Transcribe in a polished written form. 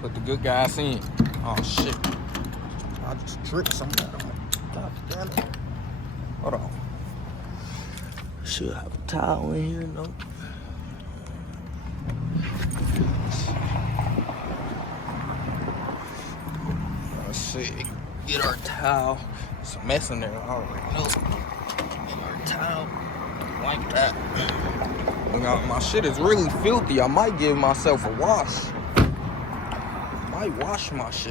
Put the good guys in. Oh shit. I just tripped something. God damn it. Hold on. Should have a towel in here, no? Let's see. Get our towel. It's a mess in there. I already know. Get our towel. Like that. My shit is really filthy. I might give myself a wash. I might wash my shit.